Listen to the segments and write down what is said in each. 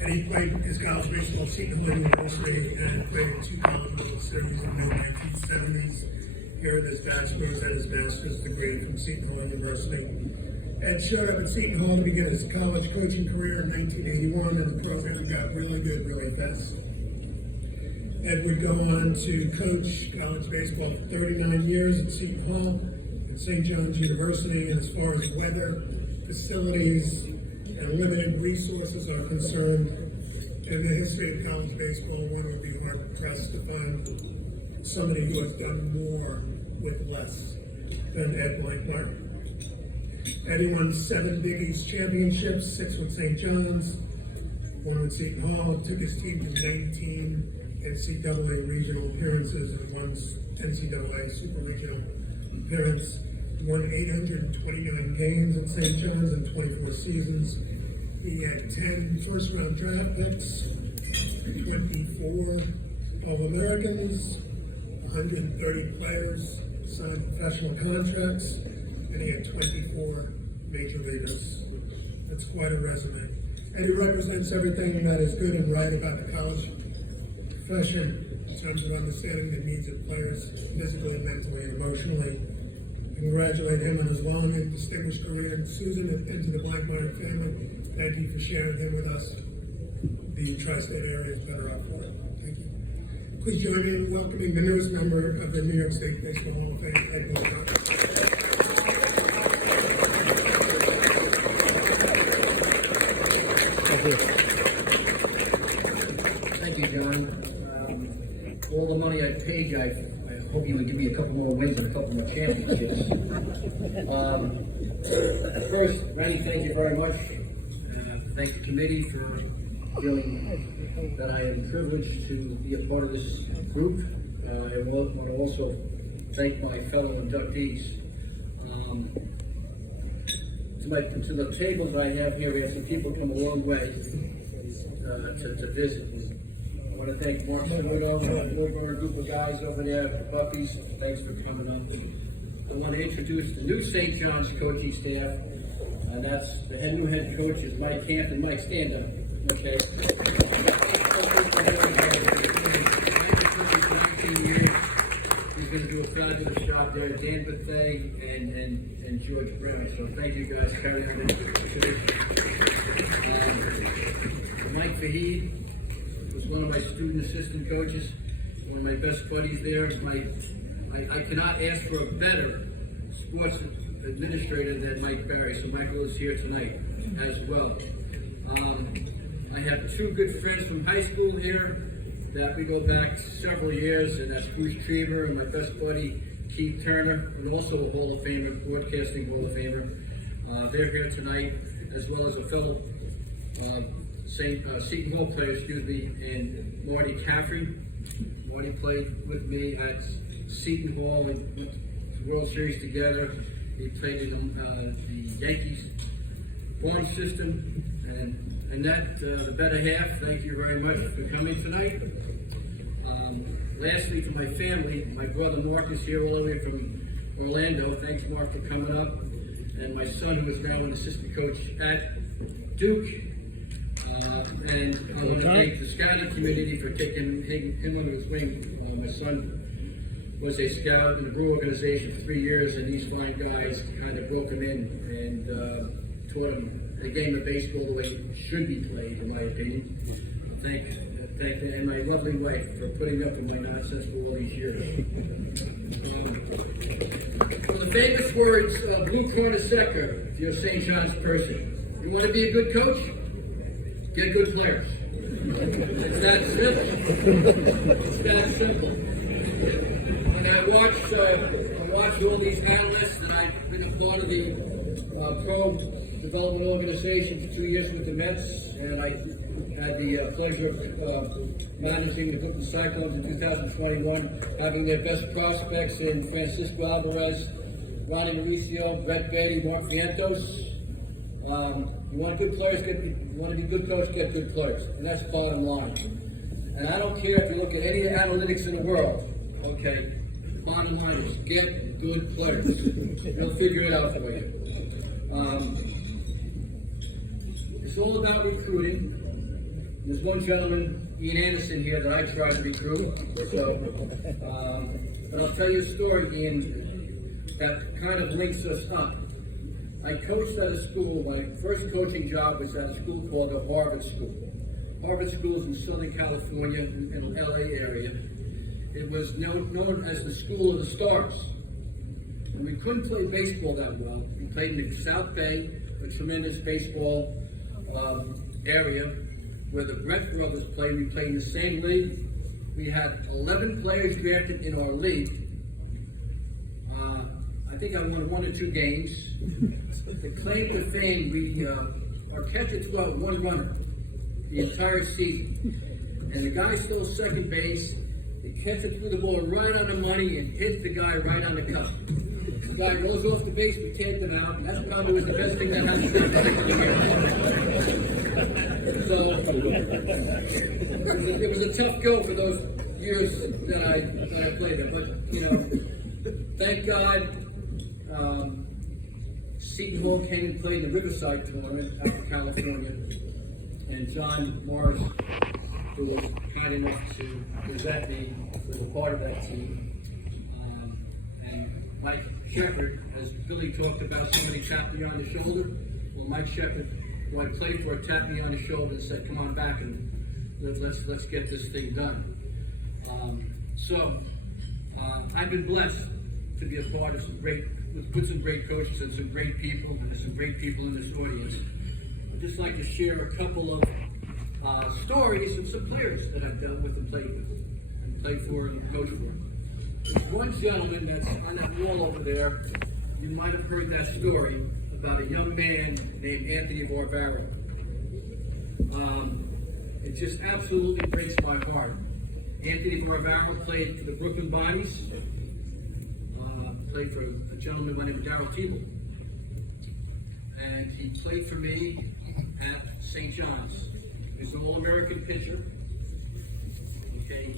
And he played his college baseball at Seton Hall University and played 2 college World Series in the mid-1970s. Here this bachelor's and his master's degree from Seton Hall University. Ed showed up at Seton Hall to begin his college coaching career in 1981, and the program got really good really fast. Ed would go on to coach college baseball for 39 years at Seton Hall and St. John's University, and as far as weather, facilities, and limited resources are concerned, in the history of college baseball, one would be hard-pressed to find somebody who has done more with less than Ed Blanky. Eddie won 7 Big East championships, 6 with St. John's, 1 with Seton Hall, took his team to 19 NCAA regional appearances and 1 NCAA super regional appearance, won 829 games at St. John's in 24 seasons. He had 10 first-round draft picks, 24 All-Americans, 130 players signed professional contracts, and he had 24 major leaguers. That's quite a resume. And he represents everything that is good and right about the college profession in terms of understanding the needs of players physically, mentally, and emotionally. Congratulate him on his long and distinguished career. And Susan, and to the Blackmeyer family, thank you for sharing him with us. The tri-state area is better off for it. Thank you. Please join me in welcoming the newest member of the New York State Baseball Hall of Fame, Ed Blanky. Thank you, John. All the money I paid you, I hope you would give me a couple more wins and a couple more championships. First, Randy, thank you very much. Thank the committee for feeling that I am privileged to be a part of this group. I want to also thank my fellow inductees. To the tables I have here, we have some people come a long way to visit. I want to thank Mark Saludo and our group of guys over there at the Puppies. Thanks for coming up. I want to introduce the new St. John's coaching staff, and that's the new head coach is Mike Hampton. Mike, stand up. Okay. 19 years. He's going to do a fabulous job there. Dan Bethay and George Brown. So thank you guys. Carry on. Mike Fahid was one of my student assistant coaches, one of my best buddies there. I cannot ask for a better sports administrator than Mike Barry, so Michael is here tonight as well. I have 2 good friends from high school here that we go back several years, and that's Bruce Trieber and my best buddy Keith Turner, who's also a Hall of Famer, broadcasting Hall of Famer. They're here tonight, as well as a fellow Seton Hall player, and Marty Caffrey. Marty played with me at Seton Hall and went to the World Series together. He played in the Yankees farm system, and that, the better half, thank you very much for coming tonight. Lastly, to my family, my brother Mark is here all the way from Orlando. Thanks, Mark, for coming up. And my son, who is now an assistant coach at Duke. And I want to thank the scouting community for taking him under his wing. My son was a scout in the Brew organization for 3 years, and these fine guys kind of broke him in and taught him the game of baseball the way it should be played, in my opinion. Thank and my lovely wife for putting up with my nonsense for all these years. For the famous words of Blue Corner Secker, if you're a St. John's person, you want to be a good coach? Get good players. It's that simple. It's that simple. And I watched all these analysts, and I've been a part of the pro development organization for 2 years with the Mets, and I had the pleasure of managing the Brooklyn Cyclones in 2021, having their best prospects in Francisco Alvarez, Ronnie Mauricio, Brett Beatty, Mark Vientos. You want good players, you want to be good coach, get good players. And that's bottom line. And I don't care if you look at any analytics in the world, okay? Bottom line is get good players. They'll figure it out for you. It's all about recruiting. There's one gentleman, Ian Anderson, here that I tried to recruit. So, but I'll tell you a story, Ian, that kind of links us up. I coached at a school. My first coaching job was at a school called the Harvard School. Harvard School is in Southern California, in the LA area. It was known as the School of the Stars. And we couldn't play baseball that well. We played in the South Bay, a tremendous baseball area where the Brett brothers played. We played in the same league. We had 11 players drafted in our league. I think I won 1 or 2 games. The claim to fame, our catcher threw out 1 runner the entire season. And the guy stole second base. The catcher threw the ball right on the money and hit the guy right on the cuff. The guy rolls off the base, we taped him out, and that probably was the best thing that happened to me. So, it was a tough go for those years that I played there. But, you know, thank God, Seton Hall came and played in the Riverside tournament out of California. And John Morris, who was kind enough to present me, was a part of that team. And Mike Shepard, as Billy talked about, somebody tapped me on the shoulder. Well, Mike Shepard, who I played for, tapped me on the shoulder and said, "Come on back and let's get this thing done." I've been blessed to be a part of with some great coaches and some great people, and there's some great people in this audience. I'd just like to share a couple of stories of some players that I've dealt with and played for and coached for. There's one gentleman that's on that wall over there. You might have heard that story about a young man named Anthony Barbaro. It just absolutely breaks my heart. Anthony Barbaro played for the Brooklyn Bonnies, played for a gentleman by the name of Darryl Tebow. And he played for me at St. John's. He was an All-American pitcher. Okay,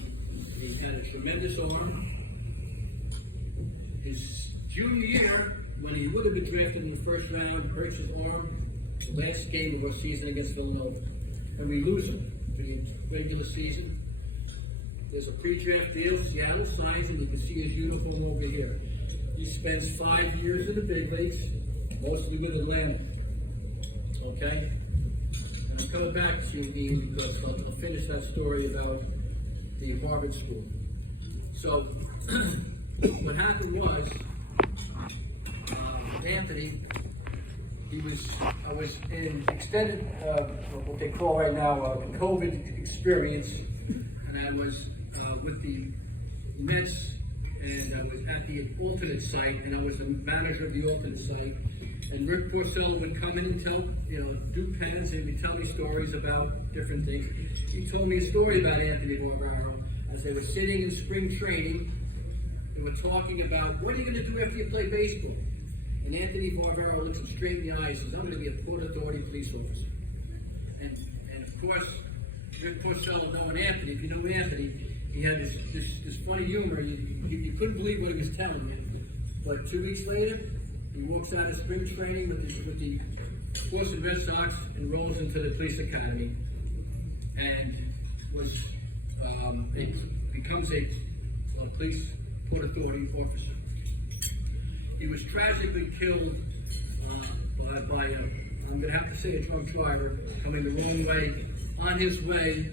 he had a tremendous arm. His junior year, when he would have been drafted in the first round, hurts his arm, the last game of our season against Villanova. And we lose him for the regular season. There's a pre-draft deal, Seattle signs him. You can see his uniform over here. He spends 5 years in the big leagues, mostly with Atlanta. Okay? And I'm coming back to you, Ian, because I'll finish that story about the Harvard School. So, what happened was, Anthony, I was in extended, what they call right now, COVID experience, and I was with the Mets, and I was at the alternate site, and I was the manager of the alternate site. And Rick Porcello would come in and do pens, and he'd tell me stories about different things. He told me a story about Anthony Barbaro as they were sitting in spring training. They were talking about, what are you going to do after you play baseball? And Anthony Barbaro looks him straight in the eyes and says, I'm going to be a Port Authority police officer. And of course, Rick Porcello, knowing Anthony, if you know Anthony, he had this funny humor. You couldn't believe what he was telling you. But 2 weeks later, he walks out of spring training with the Boston Red Sox and rolls into the police academy, and becomes a police Port Authority officer. He was tragically killed by I'm going to have to say, a drunk driver coming the wrong way on his way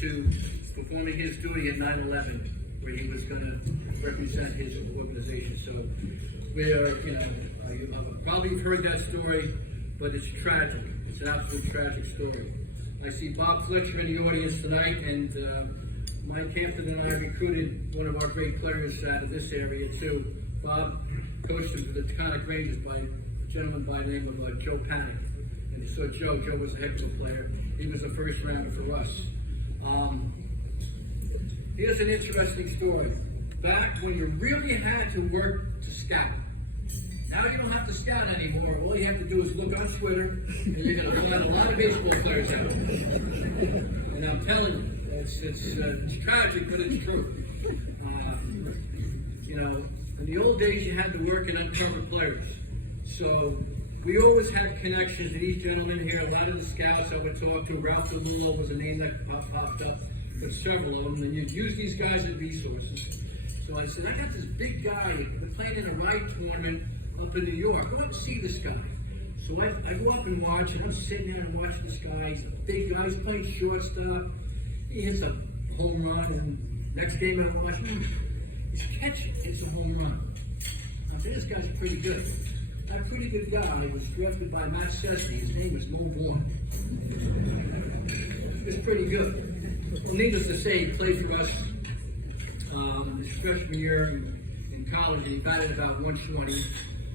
to performing his duty at 9/11, where he was going to represent his organization. So we are, you've probably heard that story, but it's tragic. It's an absolute tragic story. I see Bob Fletcher in the audience tonight, and Mike Hampton and I recruited one of our great players out of this area too. Bob coached him for the Taconic Rangers by a gentleman by the name of Joe Panic. And you saw Joe. Joe was a heck of a player. He was a first rounder for us. Here's an interesting story. Back when you really had to work to scout. Now you don't have to scout anymore. All you have to do is look on Twitter, and you're going to pull out a lot of baseball players out. And I'm telling you, it's tragic, but it's true. In the old days, you had to work and uncover players. So we always had connections to these gentlemen here. A lot of the scouts I would talk to, Ralph DeLulo was a name that popped up, but several of them, and you'd use these guys as resources. So I said, I got this big guy, we're playing in a ride tournament up in New York. Go up and see this guy. So I go up and watch, and I'm sitting there and watching this guy. He's a big guy, he's playing shortstop. He hits a home run, and next game I watch, he's catching, hits a home run. I said, this guy's pretty good. That pretty good guy was drafted by Matt Sesame. His name was Mo Bourne. He was pretty good. Well, needless to say, he played for us his freshman year in college, and he batted about 120.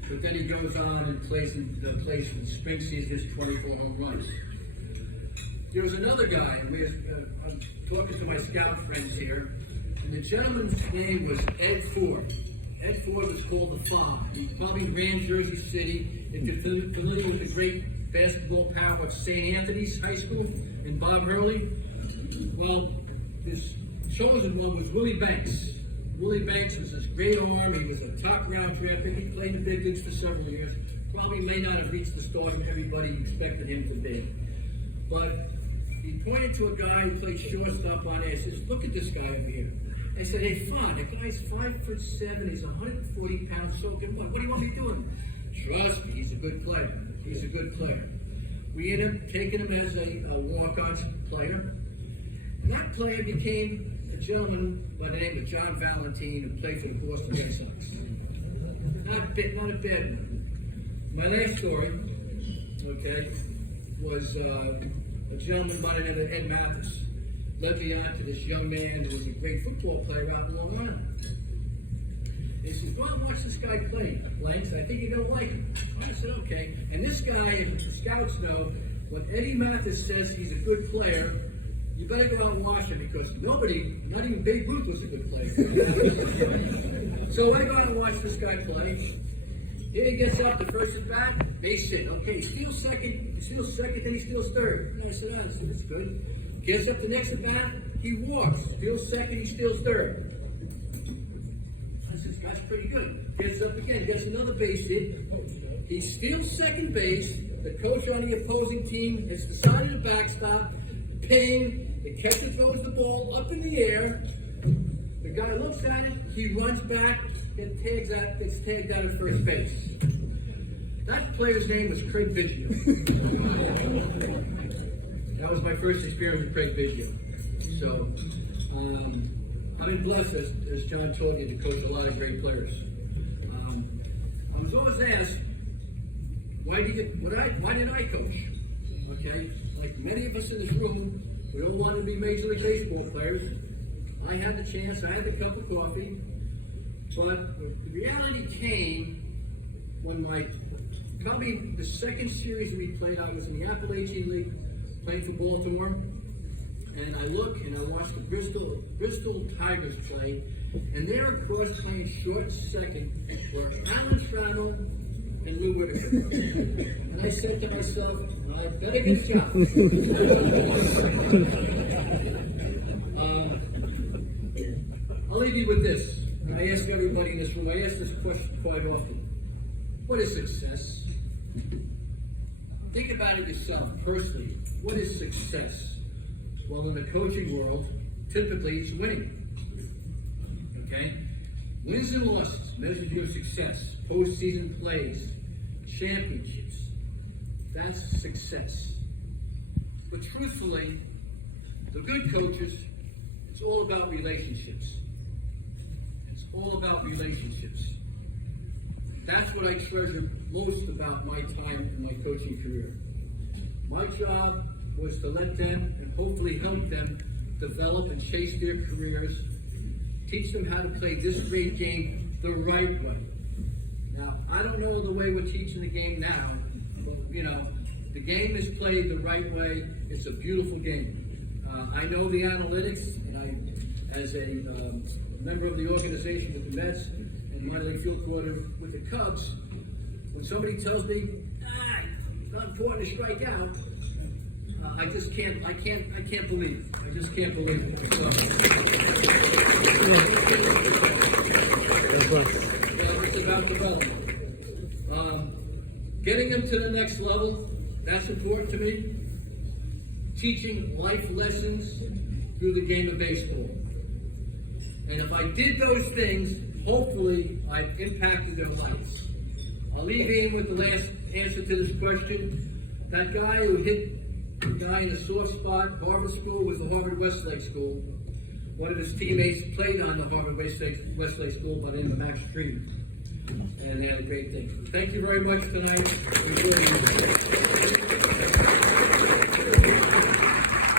But then he goes on and plays in the spring season, his 24 home runs. There was another guy. I'm talking to my scout friends here, and the gentleman's name was Ed Ford. Ed Ford was called the Five. He probably ran Jersey City. If you're familiar with the great basketball power of St. Anthony's High School and Bob Hurley, well, this chosen one was Willie Banks. Willie Banks was this great arm. He was a top round draft pick. He played in the big leagues for several years. Probably may not have reached the stardom everybody expected him to be. But he pointed to a guy who played shortstop on there. He says, look at this guy over here. They said, hey, Fun, that guy's 5'7", he's 140 pounds, soaking wet. What do you want me doing? Trust me, he's a good player. He's a good player. We ended up taking him as a walk-on player. And that player became a gentleman by the name of John Valentine, who played for the Boston Red Sox. Not a bad one. My last story, okay, was a gentleman by the name of Ed Mathis. Led me on to this young man who was a great football player out in Long Island. And he says, well, watch this guy play. Blanks, I think you're going to like him. I said, okay. And this guy, and the scouts know, when Eddie Mathis says he's a good player, you better go out and watch him, because nobody, not even Babe Ruth, was a good player. So I go out and watch this guy play. Here he gets up, the first at bat, base hit. Okay, he steals second, then he steals third. And I said, oh, that's good. Gets up the next at bat, he walks. Steals second, he steals third. I said, this guy's pretty good. Gets up again, gets another base hit. He steals second base. The coach on the opposing team has decided to backstop. Ping. The catcher throws the ball up in the air. The guy looks at it. He runs back. Gets tagged out at first base. That player's name was Craig Biggio. That was my first experience with Craig Biggio. So, I've been blessed, as John told you, to coach a lot of great players. I was always asked, why did I coach? Okay, like many of us in this room, we all wanted to be Major League Baseball players. I had the chance, I had the cup of coffee, but the reality came when probably the second series we played, I was in the Appalachian League, playing for Baltimore, and I look and I watch the Bristol Tigers play, and they're of course playing short second for Alan Trammell and Lou Whitaker. And I said to myself, I better get a job. I'll leave you with this. I ask everybody in this room, I ask this question quite often. What is success? Think about it yourself personally. What is success? Well, in the coaching world, typically it's winning. Okay? Wins and losses measure your success. Postseason plays, championships. That's success. But truthfully, the good coaches, it's all about relationships. It's all about relationships. That's what I treasure most about my time in my coaching career. My job was to let them and hopefully help them develop and chase their careers, teach them how to play this great game the right way. Now, I don't know the way we're teaching the game now, but the game is played the right way. It's a beautiful game. I know the analytics, and as a member of the organization with the Mets and minor league field coordinator with the Cubs, when somebody tells me, it's not important to strike out, I can't believe it. I just can't believe it. It's about development. Getting them to the next level, that's important to me. Teaching life lessons through the game of baseball. And if I did those things, hopefully I've impacted their lives. I'll leave in with the last answer to this question. That guy who hit the guy in a sore spot, Harvard School, was the Harvard Westlake School. One of his teammates played on the Harvard Westlake School by the name of Max Freeman. And they had a great thing. Thank you very much tonight. Enjoy it.